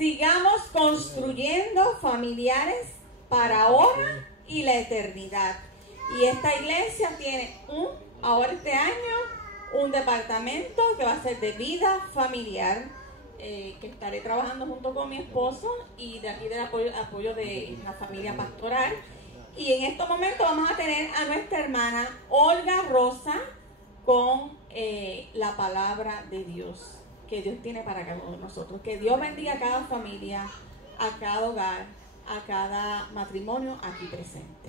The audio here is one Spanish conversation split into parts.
Sigamos construyendo familiares para ahora y la eternidad. Y esta iglesia tiene ahora este año, un departamento que va a ser de vida familiar, que estaré trabajando junto con mi esposo y de aquí del apoyo de la familia pastoral. Y en estos momentos vamos a tener a nuestra hermana Olga Rosa con la palabra de Dios que Dios tiene para cada uno de nosotros. Que Dios bendiga a cada familia, a cada hogar, a cada matrimonio aquí presente.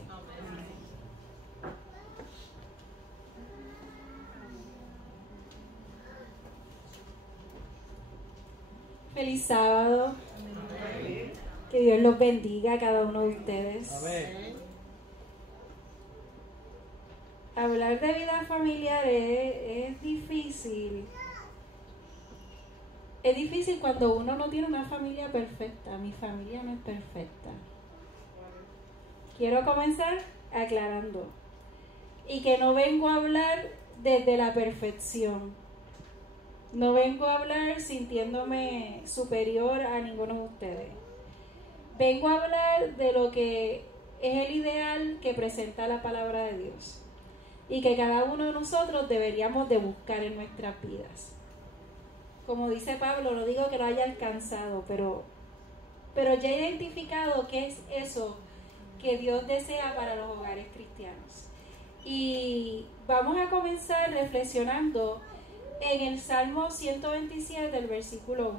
Feliz sábado. Que Dios los bendiga a cada uno de ustedes. Amén. Hablar de vida familiar es difícil. Es difícil cuando uno no tiene una familia perfecta. Mi familia no es perfecta. Quiero comenzar aclarando. Y que no vengo a hablar desde la perfección. No vengo a hablar sintiéndome superior a ninguno de ustedes. Vengo a hablar de lo que es el ideal que presenta la palabra de Dios. Y que cada uno de nosotros deberíamos de buscar en nuestras vidas. Como dice Pablo, no digo que lo haya alcanzado, pero ya he identificado qué es eso que Dios desea para los hogares cristianos. Y vamos a comenzar reflexionando en el Salmo 127, del versículo 1.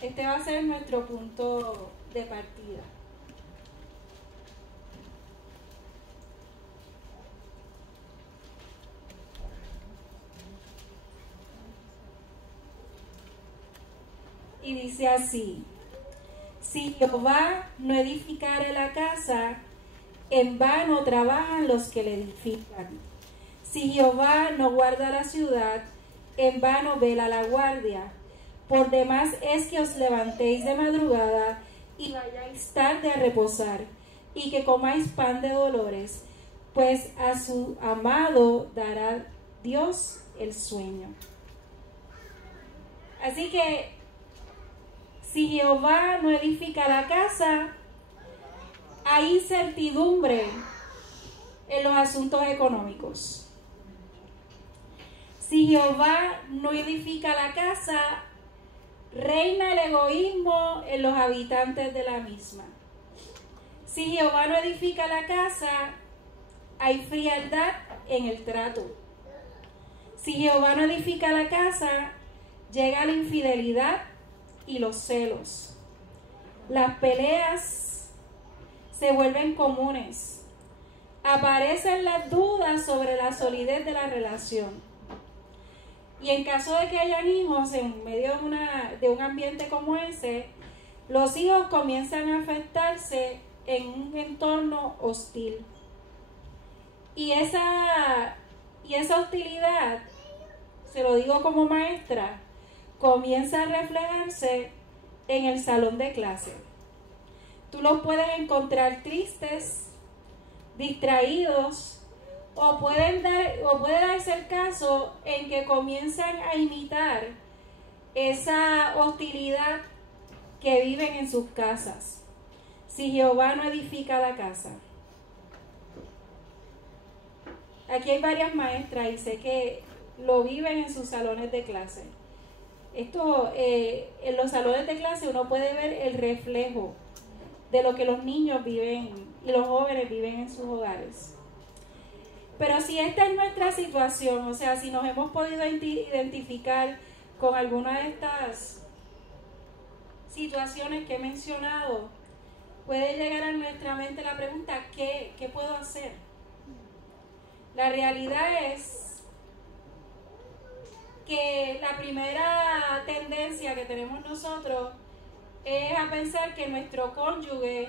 Este va a ser nuestro punto de partida. Y dice así: si Jehová no edificare la casa, en vano trabajan los que la edifican. Si Jehová no guarda la ciudad, en vano vela la guardia. Por demás es que os levantéis de madrugada y vayáis tarde a reposar, y que comáis pan de dolores, pues a su amado dará Dios el sueño. Así que si Jehová no edifica la casa, hay incertidumbre en los asuntos económicos. Si Jehová no edifica la casa, reina el egoísmo en los habitantes de la misma. Si Jehová no edifica la casa, hay frialdad en el trato. Si Jehová no edifica la casa, llega la infidelidad y los celos. Las peleas se vuelven comunes. Aparecen las dudas sobre la solidez de la relación. Y en caso de que hayan hijos en medio de un ambiente como ese, los hijos comienzan a afectarse en un entorno hostil. Y esa hostilidad, se lo digo como maestra, comienza a reflejarse en el salón de clase. Tú los puedes encontrar tristes, distraídos, o puede darse el caso en que comienzan a imitar esa hostilidad que viven en sus casas. Si Jehová no edifica la casa. Aquí hay varias maestras y sé que lo viven en sus salones de clase. En los salones de clase uno puede ver el reflejo de lo que los niños viven y los jóvenes viven en sus hogares. Pero si esta es nuestra situación, o sea, si nos hemos podido identificar con alguna de estas situaciones que he mencionado, puede llegar a nuestra mente la pregunta: ¿qué puedo hacer? La realidad es que la primera tendencia que tenemos nosotros es a pensar que nuestro cónyuge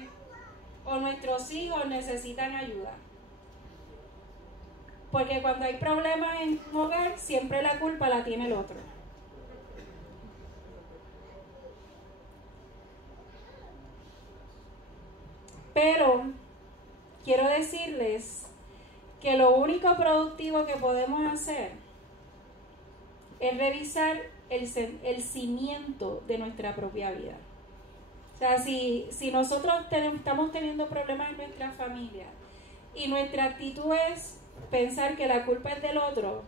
o nuestros hijos necesitan ayuda. Porque cuando hay problemas en un hogar, siempre la culpa la tiene el otro. Pero quiero decirles que lo único productivo que podemos hacer es revisar el cimiento de nuestra propia vida. O sea, si nosotros estamos teniendo problemas en nuestra familia y nuestra actitud es pensar que la culpa es del otro,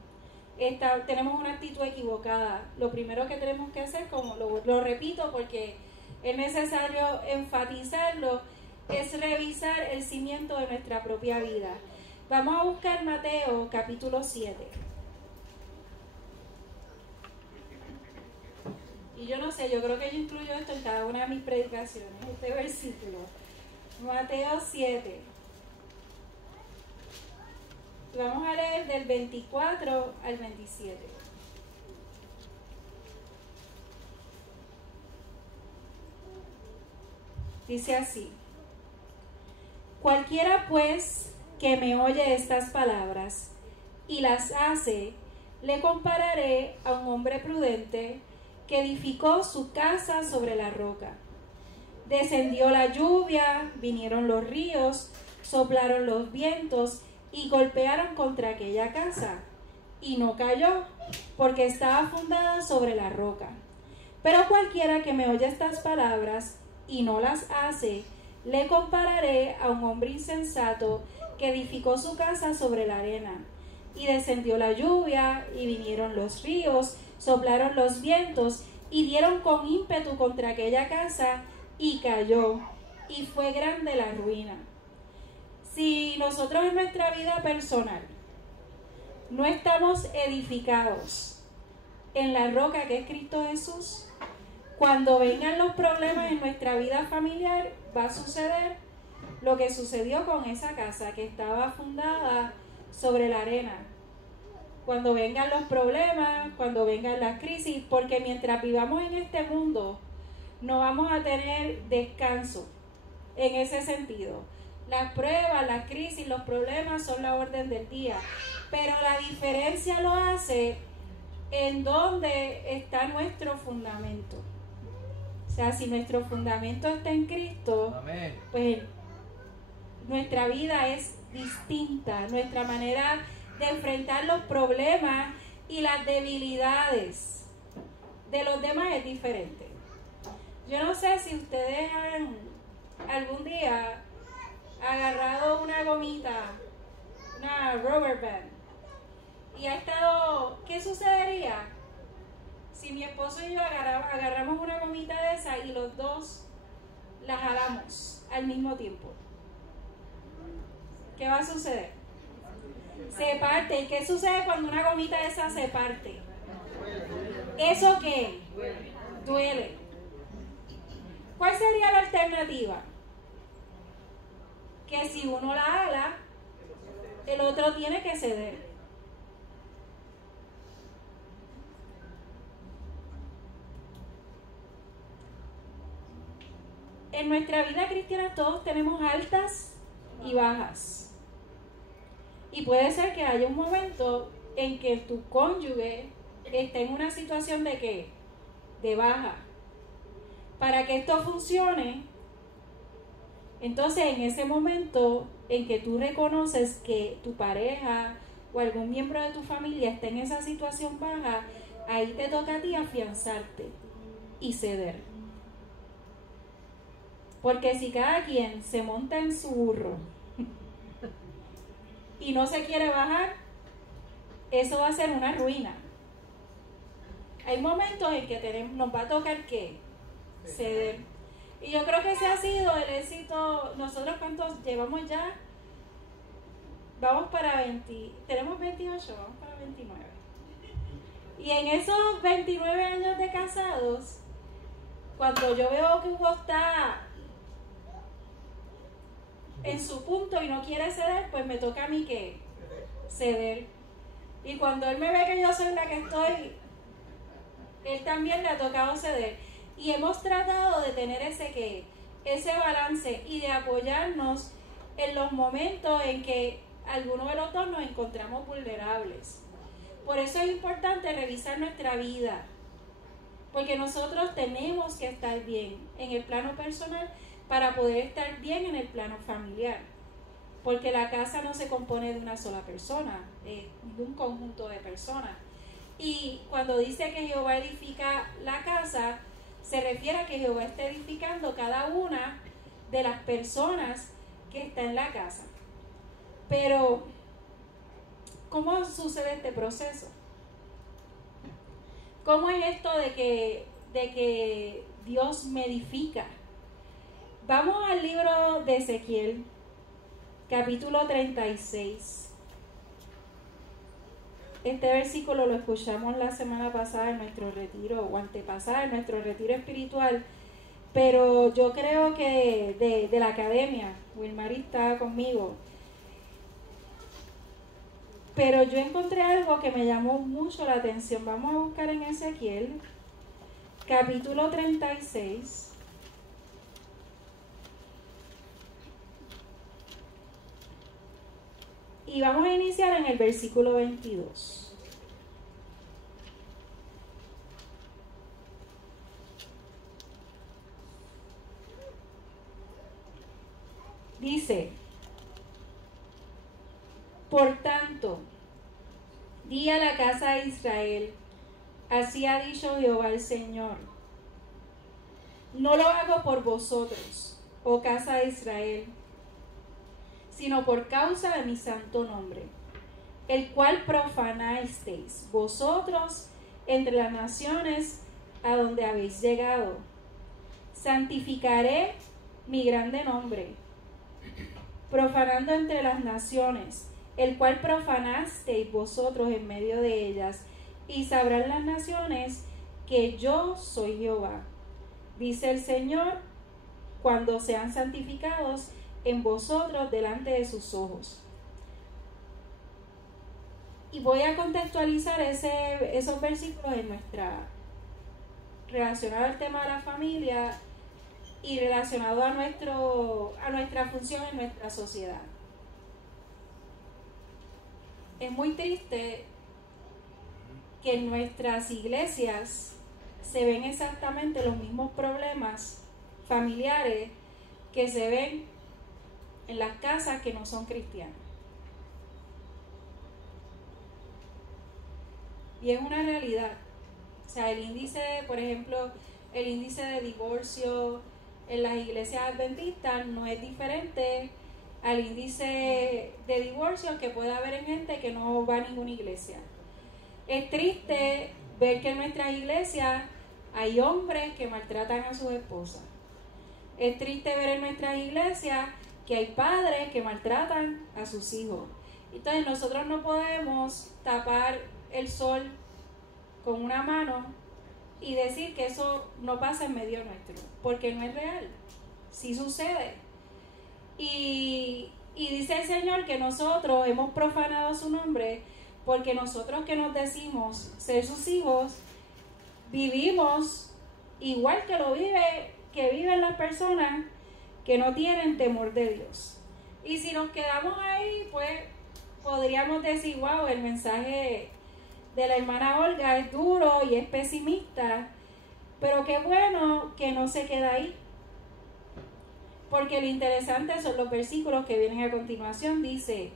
tenemos una actitud equivocada. Lo primero que tenemos que hacer, como lo repito porque es necesario enfatizarlo, es revisar el cimiento de nuestra propia vida. Vamos a buscar Mateo capítulo 7. Y yo no sé, yo creo que yo incluyo esto en cada una de mis predicaciones, este versículo. Mateo 7. Vamos a leer del 24 al 27. Dice así: cualquiera pues que me oye estas palabras y las hace, le compararé a un hombre prudente que edificó su casa sobre la roca. Descendió la lluvia, vinieron los ríos, soplaron los vientos y golpearon contra aquella casa, y no cayó, porque estaba fundada sobre la roca. Pero cualquiera que me oye estas palabras y no las hace, le compararé a un hombre insensato que edificó su casa sobre la arena. Y descendió la lluvia, y vinieron los ríos, soplaron los vientos, y dieron con ímpetu contra aquella casa, y cayó, y fue grande la ruina. Si nosotros en nuestra vida personal no estamos edificados en la roca que es Cristo Jesús, cuando vengan los problemas en nuestra vida familiar, va a suceder lo que sucedió con esa casa que estaba fundada sobre la arena. Cuando vengan los problemas, cuando vengan las crisis, porque mientras vivamos en este mundo, no vamos a tener descanso en ese sentido. Las pruebas, las crisis, los problemas son la orden del día, pero la diferencia lo hace en dónde está nuestro fundamento. O sea, si nuestro fundamento está en Cristo, amén, pues nuestra vida es distinta, nuestra manera de enfrentar los problemas y las debilidades de los demás es diferente. Yo no sé si ustedes han algún día agarrado una gomita, una rubber band, y ha estado, ¿qué sucedería si mi esposo y yo agarramos una gomita de esa y los dos la jalamos al mismo tiempo? ¿Qué va a suceder? Se parte. ¿Y qué sucede cuando una gomita de esa se parte? ¿Eso qué? Duele. ¿Cuál sería la alternativa? Que si uno la jala, el otro tiene que ceder. En nuestra vida cristiana todos tenemos altas y bajas. Y puede ser que haya un momento en que tu cónyuge esté en una situación de ¿qué? De baja. Para que esto funcione, entonces en ese momento en que tú reconoces que tu pareja o algún miembro de tu familia está en esa situación baja, ahí te toca a ti afianzarte y ceder. Porque si cada quien se monta en su burro y no se quiere bajar, eso va a ser una ruina. Hay momentos en que nos va a tocar ¿qué? Ceder. Y yo creo que ese ha sido el éxito. Nosotros ¿cuántos llevamos ya? Vamos para 20, tenemos 28, vamos para 29. Y en esos 29 años de casados, cuando yo veo que Hugo está en su punto y no quiere ceder, pues me toca a mí que ceder. Y cuando él me ve que yo soy la que estoy, él también le ha tocado ceder. Y hemos tratado de tener ese balance y de apoyarnos en los momentos en que algunos de los dos nos encontramos vulnerables. Por eso es importante revisar nuestra vida, porque nosotros tenemos que estar bien en el plano personal para poder estar bien en el plano familiar, porque la casa no se compone de una sola persona, de un conjunto de personas. Y cuando dice que Jehová edifica la casa, se refiere a que Jehová está edificando cada una de las personas que está en la casa. Pero, ¿cómo sucede este proceso? ¿Cómo es esto de que Dios me edifica? Vamos al libro de Ezequiel, capítulo 36. Este versículo lo escuchamos la semana pasada en nuestro retiro, o antepasada en nuestro retiro espiritual, pero yo creo que de la academia, Wilmary está conmigo, pero yo encontré algo que me llamó mucho la atención. Vamos a buscar en Ezequiel, capítulo 36. Y vamos a iniciar en el versículo 22. Dice: por tanto, di a la casa de Israel, así ha dicho Jehová el Señor: no lo hago por vosotros, oh casa de Israel, sino por causa de mi santo nombre, el cual profanasteis vosotros entre las naciones a donde habéis llegado. Santificaré mi grande nombre, profanando entre las naciones, el cual profanasteis vosotros en medio de ellas, y sabrán las naciones que yo soy Jehová, dice el Señor, cuando sean santificados en vosotros delante de sus ojos. Y voy a contextualizar esos versículos en relacionado al tema de la familia y relacionado a nuestra función en nuestra sociedad. Es muy triste que en nuestras iglesias se ven exactamente los mismos problemas familiares que se ven en las casas que no son cristianas. Y es una realidad. O sea, el índice, por ejemplo, el índice de divorcio en las iglesias adventistas no es diferente al índice de divorcio que puede haber en gente que no va a ninguna iglesia. Es triste ver que en nuestras iglesias hay hombres que maltratan a sus esposas. Es triste ver en nuestras iglesias que hay padres que maltratan a sus hijos. Entonces nosotros no podemos tapar el sol con una mano y decir que eso no pasa en medio nuestro, porque no es real, sí sucede. Y dice el Señor que nosotros hemos profanado su nombre, porque nosotros que nos decimos ser sus hijos, vivimos igual que viven las personas que no tienen temor de Dios. Y si nos quedamos ahí, pues podríamos decir, wow, el mensaje de la hermana Olga es duro y es pesimista, pero qué bueno que no se queda ahí, porque lo interesante son los versículos que vienen a continuación. Dice: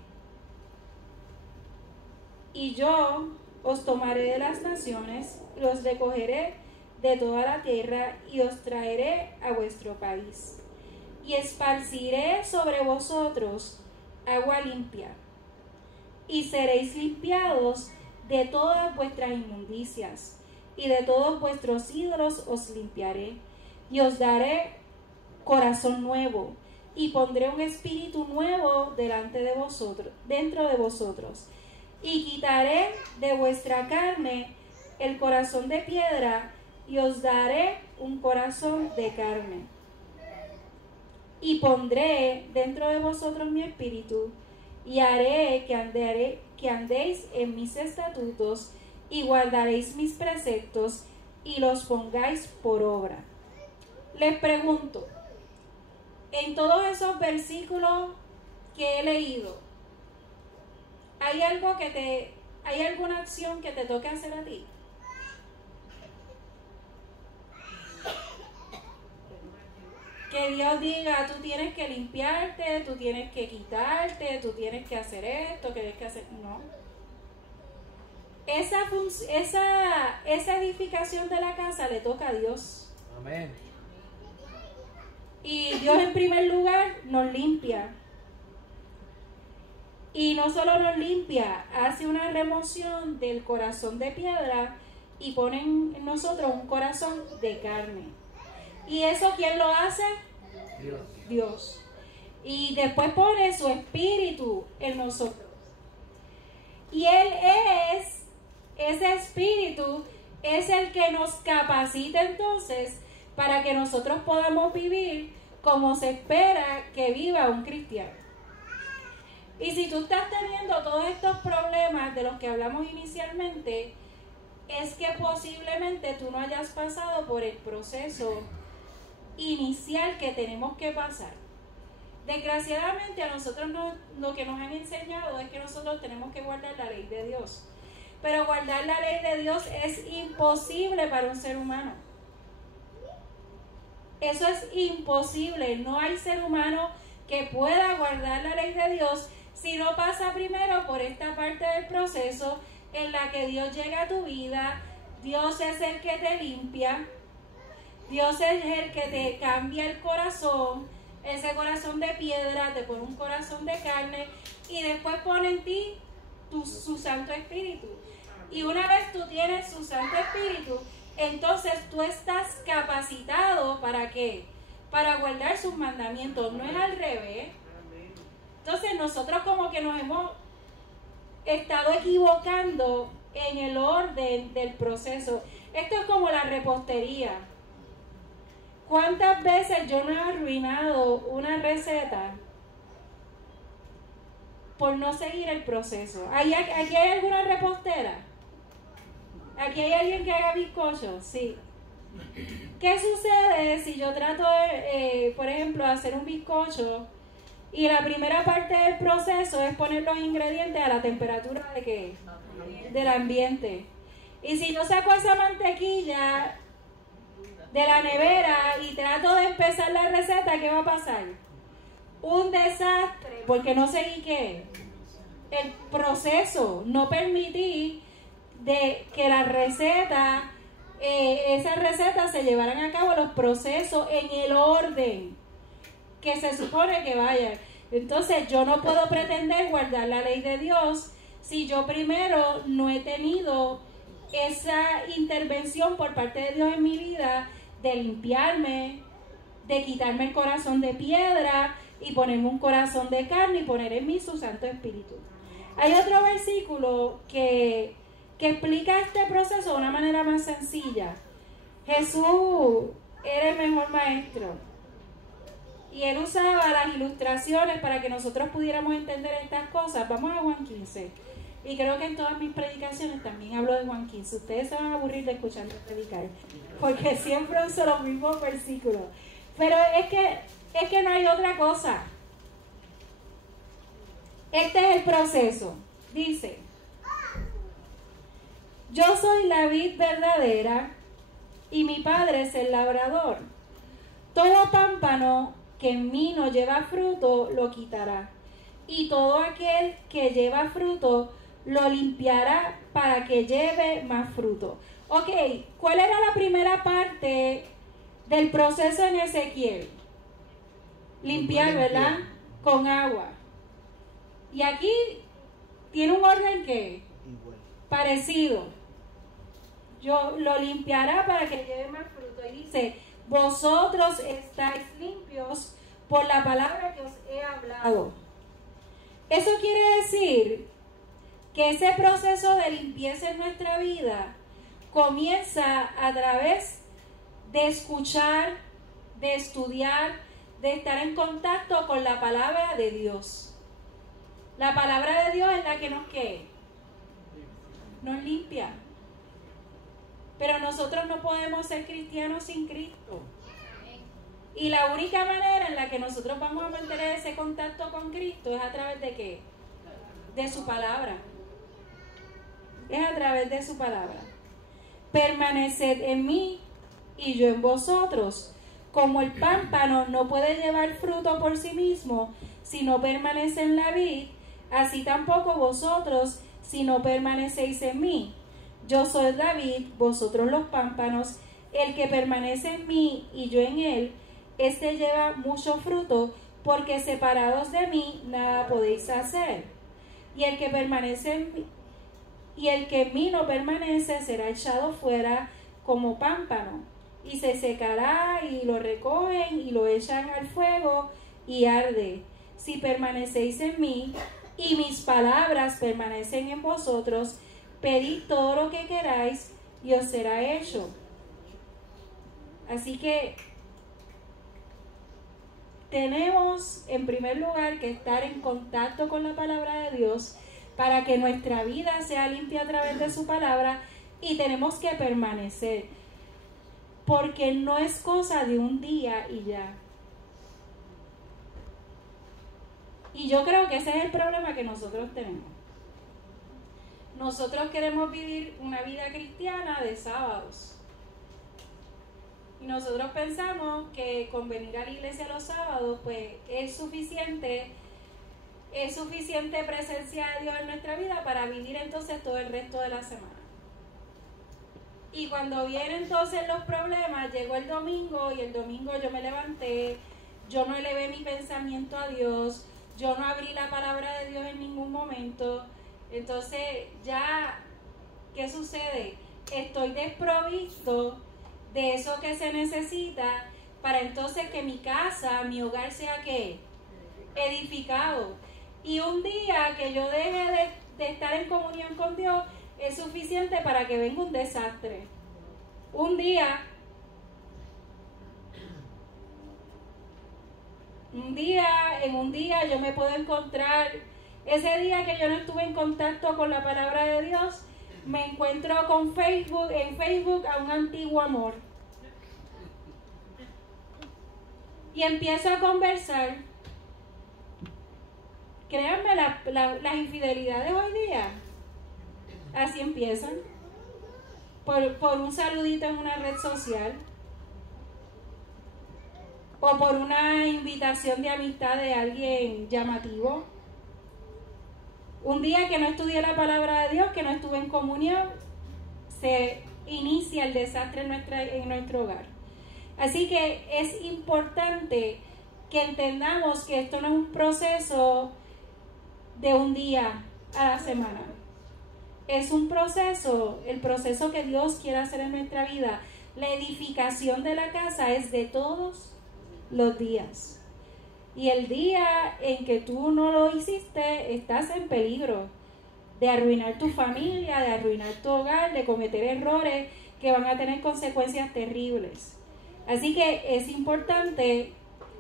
y yo os tomaré de las naciones, los recogeré de toda la tierra y os traeré a vuestro país, y esparciré sobre vosotros agua limpia, y seréis limpiados de todas vuestras inmundicias, y de todos vuestros ídolos os limpiaré, y os daré corazón nuevo, y pondré un espíritu nuevo dentro de vosotros, y quitaré de vuestra carne el corazón de piedra, y os daré un corazón de carne. Y pondré dentro de vosotros mi espíritu, y haré que andéis en mis estatutos, y guardaréis mis preceptos, y los pongáis por obra. Les pregunto, en todos esos versículos que he leído, ¿hay alguna acción que te toque hacer a ti? Que Dios diga, tú tienes que limpiarte, tú tienes que quitarte, tú tienes que hacer esto, que tienes que hacer... No. esa edificación de la casa le toca a Dios. Amén. Y Dios en primer lugar nos limpia. Y no solo nos limpia, hace una remoción del corazón de piedra y pone en nosotros un corazón de carne. ¿Y eso quién lo hace? Dios. Y después pone su espíritu en nosotros. Y ese espíritu es el que nos capacita entonces para que nosotros podamos vivir como se espera que viva un cristiano. Y si tú estás teniendo todos estos problemas de los que hablamos inicialmente, es que posiblemente tú no hayas pasado por el proceso inicial que tenemos que pasar. Desgraciadamente a nosotros lo que nos han enseñado es que nosotros tenemos que guardar la ley de Dios. Pero guardar la ley de Dios es imposible para un ser humano. Eso es imposible. No hay ser humano que pueda guardar la ley de Dios si no pasa primero por esta parte del proceso en la que Dios llega a tu vida. Dios es el que te limpia. Dios es el que te cambia el corazón. Ese corazón de piedra te pone un corazón de carne y después pone en ti su Santo Espíritu. Y una vez tú tienes su Santo Espíritu, entonces tú estás capacitado ¿para qué? Para guardar sus mandamientos, no es al revés. Entonces nosotros como que nos hemos estado equivocando en el orden del proceso. Esto es como la repostería. ¿Cuántas veces yo no he arruinado una receta por no seguir el proceso? ¿Aquí hay alguna repostera? ¿Aquí hay alguien que haga bizcochos? Sí. ¿Qué sucede si yo trato de, por ejemplo, hacer un bizcocho y la primera parte del proceso es poner los ingredientes a la temperatura de qué? Del ambiente. Y si yo saco esa mantequilla de la nevera y trato de empezar la receta, ¿qué va a pasar? Un desastre, porque no seguí qué, el proceso, no permití de que la receta, esas recetas se llevaran a cabo los procesos en el orden que se supone que vayan. Entonces yo no puedo pretender guardar la ley de Dios si yo primero no he tenido esa intervención por parte de Dios en mi vida de limpiarme, de quitarme el corazón de piedra y ponerme un corazón de carne y poner en mí su Santo Espíritu. Hay otro versículo que explica este proceso de una manera más sencilla. Jesús era el mejor maestro y él usaba las ilustraciones para que nosotros pudiéramos entender estas cosas. Vamos a Juan 15. Y creo que en todas mis predicaciones también hablo de Juan 15. Ustedes se van a aburrir de escucharme predicar, porque siempre uso los mismos versículos. Pero es que no hay otra cosa. Este es el proceso. Dice: yo soy la vid verdadera y mi Padre es el labrador. Todo pámpano que en mí no lleva fruto lo quitará, y todo aquel que lleva fruto lo limpiará para que lleve más fruto. Ok, ¿cuál era la primera parte del proceso en Ezequiel? Limpiar, ¿verdad? Con agua. Y aquí tiene un orden que parecido. Yo lo limpiará para que lleve más fruto. Y dice: vosotros estáis limpios por la palabra que os he hablado. Eso quiere decir que ese proceso de limpieza en nuestra vida comienza a través de escuchar, de estudiar, de estar en contacto con la palabra de Dios. La palabra de Dios es la que nos limpia. Pero nosotros no podemos ser cristianos sin Cristo. Y la única manera en la que nosotros vamos a mantener ese contacto con Cristo es a través de ¿qué? De su palabra. Es a través de su palabra. Permaneced en mí y yo en vosotros. Como el pámpano no puede llevar fruto por sí mismo si no permanece en la vid, así tampoco vosotros si no permanecéis en mí. Yo soy David, vosotros los pámpanos. El que permanece en mí y yo en él, este lleva mucho fruto, porque separados de mí nada podéis hacer. Y el que permanece en mí, y el que en mí no permanece será echado fuera como pámpano, y se secará, y lo recogen y lo echan al fuego y arde. Si permanecéis en mí y mis palabras permanecen en vosotros, pedid todo lo que queráis y os será hecho. Así que tenemos en primer lugar que estar en contacto con la palabra de Dios para que nuestra vida sea limpia a través de su palabra, y tenemos que permanecer, porque no es cosa de un día y ya. Y yo creo que ese es el problema que nosotros tenemos. Nosotros queremos vivir una vida cristiana de sábados. Y nosotros pensamos que con venir a la iglesia los sábados, pues es suficiente presencia de Dios en nuestra vida para vivir entonces todo el resto de la semana. Y cuando vienen entonces los problemas, llegó el domingo, y el domingo yo me levanté, yo no elevé mi pensamiento a Dios, yo no abrí la palabra de Dios en ningún momento. Entonces ya, ¿qué sucede? Estoy desprovisto de eso que se necesita para entonces que mi casa, mi hogar sea ¿qué? Edificado. Y un día que yo deje de estar en comunión con Dios es suficiente para que venga un desastre. Un día en un día yo me puedo encontrar, ese día que yo no estuve en contacto con la palabra de Dios, me encuentro en Facebook a un antiguo amor. Y empiezo a conversar. Créanme, las infidelidades hoy día, así empiezan. Por un saludito en una red social. O por una invitación de amistad de alguien llamativo. Un día que no estudié la palabra de Dios, que no estuve en comunión, se inicia el desastre en nuestro hogar. Así que es importante que entendamos que esto no es un proceso de un día a la semana. Es un proceso, el proceso que Dios quiere hacer en nuestra vida. La edificación de la casa es de todos los días. Y el día en que tú no lo hiciste, estás en peligro de arruinar tu familia, de arruinar tu hogar, de cometer errores que van a tener consecuencias terribles. Así que es importante,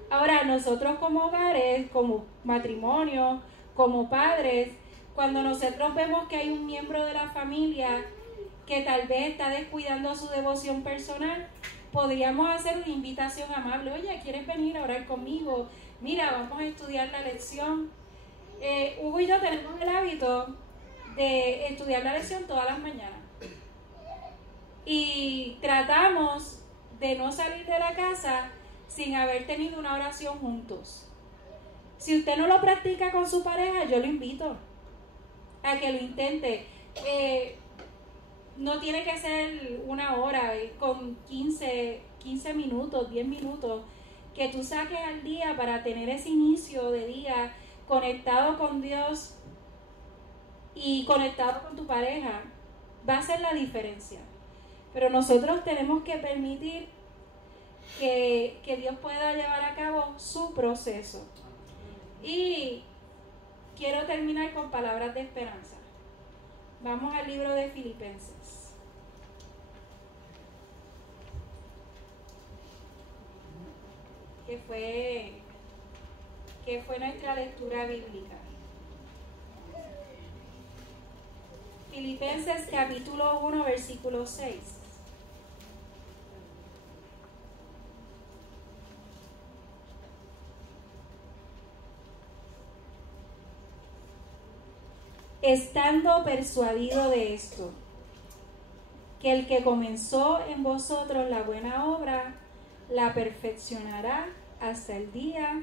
ahora nosotros como hogares, como matrimonio, como padres, cuando nosotros vemos que hay un miembro de la familia que tal vez está descuidando su devoción personal, podríamos hacer una invitación amable. Oye, ¿quieres venir a orar conmigo? Mira, vamos a estudiar la lección. Hugo y yo tenemos el hábito de estudiar la lección todas las mañanas. Y tratamos de no salir de la casa sin haber tenido una oración juntos. Si usted no lo practica con su pareja, yo lo invito a que lo intente. No tiene que ser una hora, con 15 minutos, 10 minutos, que tú saques al día para tener ese inicio de día conectado con Dios y conectado con tu pareja, va a hacer la diferencia. Pero nosotros tenemos que permitir que Dios pueda llevar a cabo su proceso. Y quiero terminar con palabras de esperanza. Vamos al libro de Filipenses. Que fue nuestra lectura bíblica. Filipenses capítulo 1, versículo 6. Estando persuadido de esto, que el que comenzó en vosotros la buena obra, la perfeccionará hasta el día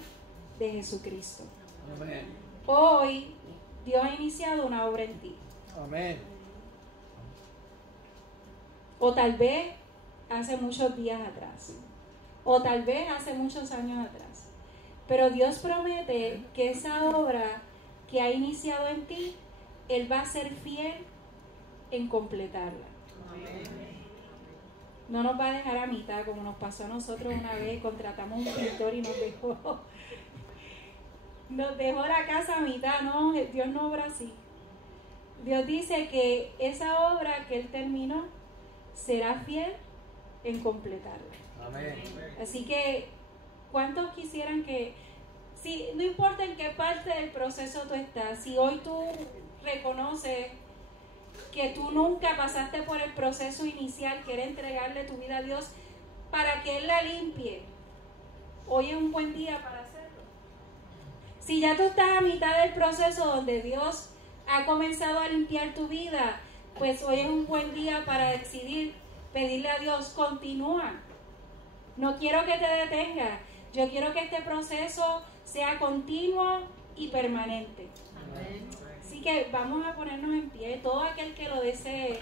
de Jesucristo. Amén. Hoy Dios ha iniciado una obra en ti. Amén. O tal vez hace muchos días atrás. O tal vez hace muchos años atrás. Pero Dios promete que esa obra que ha iniciado en ti, Él va a ser fiel en completarla. No nos va a dejar a mitad, como nos pasó a nosotros una vez. Contratamos un pintor y nos dejó la casa a mitad. No, Dios no obra así. Dios dice que esa obra que Él terminó será fiel en completarla. Amén. Así que, ¿cuántos quisieran que, si no importa en qué parte del proceso tú estás, si hoy tú reconoces que tú nunca pasaste por el proceso inicial, que era entregarle tu vida a Dios para que Él la limpie, hoy es un buen día para hacerlo. Si ya tú estás a mitad del proceso donde Dios ha comenzado a limpiar tu vida, pues hoy es un buen día para decidir pedirle a Dios, continúa. No quiero que te detengas. Yo quiero que este proceso sea continuo y permanente. Amén. Así que vamos a ponernos en pie. Todo aquel que lo desee,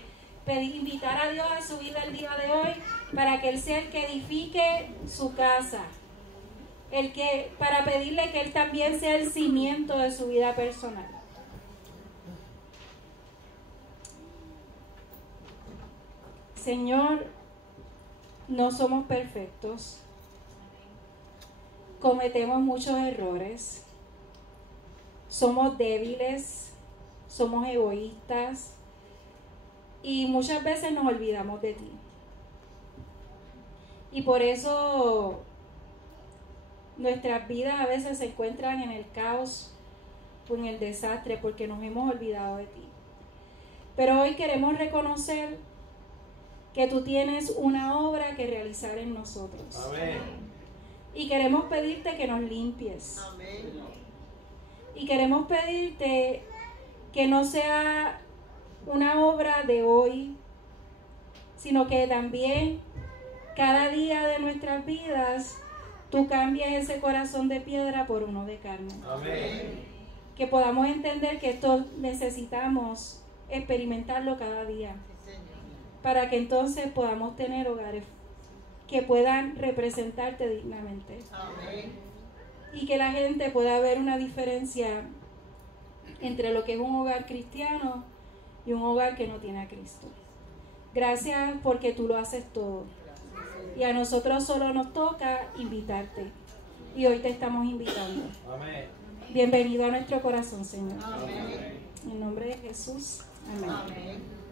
invitar a Dios a su vida el día de hoy para que Él sea el que edifique su casa. Para pedirle que Él también sea el cimiento de su vida personal. Señor, no somos perfectos, cometemos muchos errores, somos débiles, somos egoístas y muchas veces nos olvidamos de ti. Y por eso nuestras vidas a veces se encuentran en el caos o en el desastre porque nos hemos olvidado de ti. Pero hoy queremos reconocer que tú tienes una obra que realizar en nosotros. Amén. Y queremos pedirte que nos limpies. Amén. Y queremos pedirte que no sea una obra de hoy, sino que también cada día de nuestras vidas tú cambies ese corazón de piedra por uno de carne. Amén. Que podamos entender que esto necesitamos experimentarlo cada día, para que entonces podamos tener hogares que puedan representarte dignamente. Amén. Y que la gente pueda ver una diferencia entre lo que es un hogar cristiano y un hogar que no tiene a Cristo. Gracias porque tú lo haces todo. Y a nosotros solo nos toca invitarte. Y hoy te estamos invitando. Amén. Bienvenido a nuestro corazón, Señor. Amén. En nombre de Jesús. Amén. Amén.